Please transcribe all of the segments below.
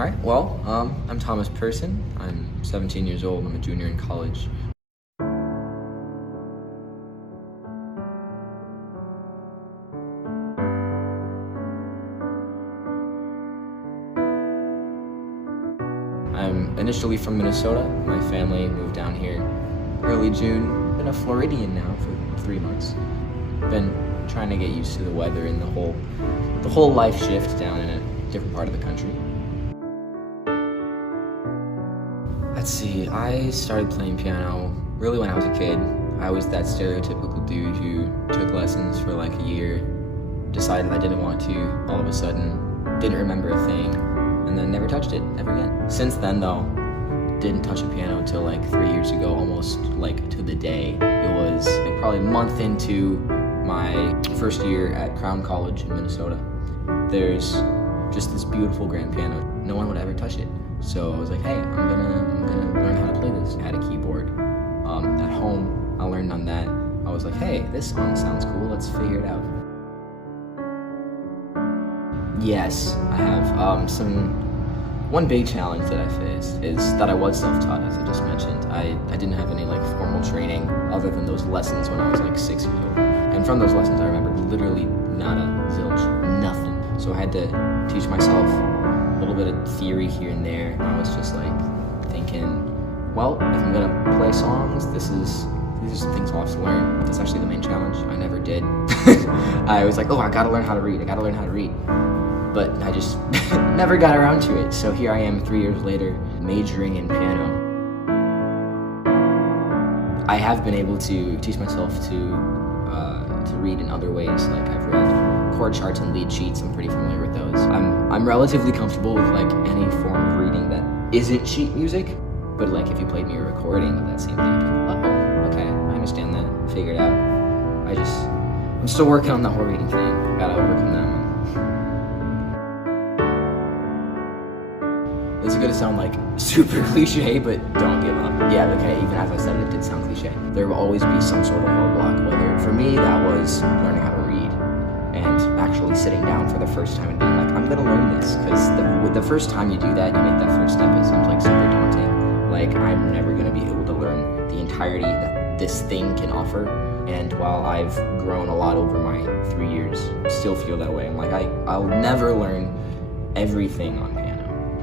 All right, well, I'm Thomas Person. I'm 17 years old. I'm a junior in college. I'm initially from Minnesota. My family moved down here early June. Been a Floridian now for 3 months. Been trying to get used to the weather and the whole life shift down in a different part of the country. Let's see, I started playing piano really when I was a kid. I was that stereotypical dude who took lessons for like a year, decided I didn't want to, all of a sudden, didn't remember a thing, and then never touched it ever again. Since then though, didn't touch a piano until like 3 years ago, almost like to the day. It was like probably a month into my first year at Crown College in Minnesota. There's just this beautiful grand piano. No one would ever touch it. So I was like, hey, I'm gonna learn how to play this. I had a keyboard at home. I learned on that. I was like, hey, this song sounds cool. Let's figure it out. Yes, I have. One big challenge that I faced is that I was self-taught, as I just mentioned. I didn't have any like formal training other than those lessons when I was like 6 years old. And from those lessons, I remember literally nada, zilch, nothing. So I had to teach myself a little bit of theory here and there. I was just like thinking, well, if I'm gonna play songs, these are some things I'll have to learn. That's actually the main challenge. I never did. I was like, oh, I gotta learn how to read. But I just never got around to it. So here I am 3 years later, majoring in piano. I have been able to teach myself to read in other ways. Like I've read chord charts and lead sheets. I'm pretty familiar with those. I'm relatively comfortable with like any form of reading that isn't sheet music. But like if you played me a recording of that same thing, okay, I understand that, figure it out. I'm still working on that whole reading thing. Gotta overcome that one. It's gonna sound like super cliche, but don't give up. Yeah, okay, even as I said it, did sound cliche. There will always be some sort of roadblock, whether for me that was learning how to read and actually sitting down for the first time and being like, I'm gonna learn this, because the first time you do that, you make that first step, it seems like super daunting. Like, I'm never gonna be able to learn the entirety that this thing can offer. And while I've grown a lot over my 3 years, I still feel that way. I'm like, I'll never learn everything on piano.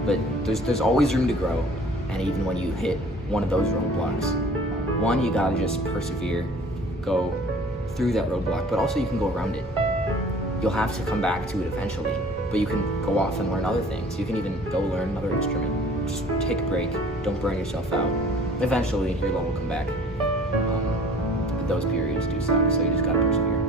But there's always room to grow, and even when you hit one of those roadblocks, one, you gotta just persevere, go through that roadblock, but also you can go around it. You'll have to come back to it eventually, but you can go off and learn other things. You can even go learn another instrument. Just take a break, don't burn yourself out. Eventually, your love will come back. But those periods do suck, so you just gotta persevere.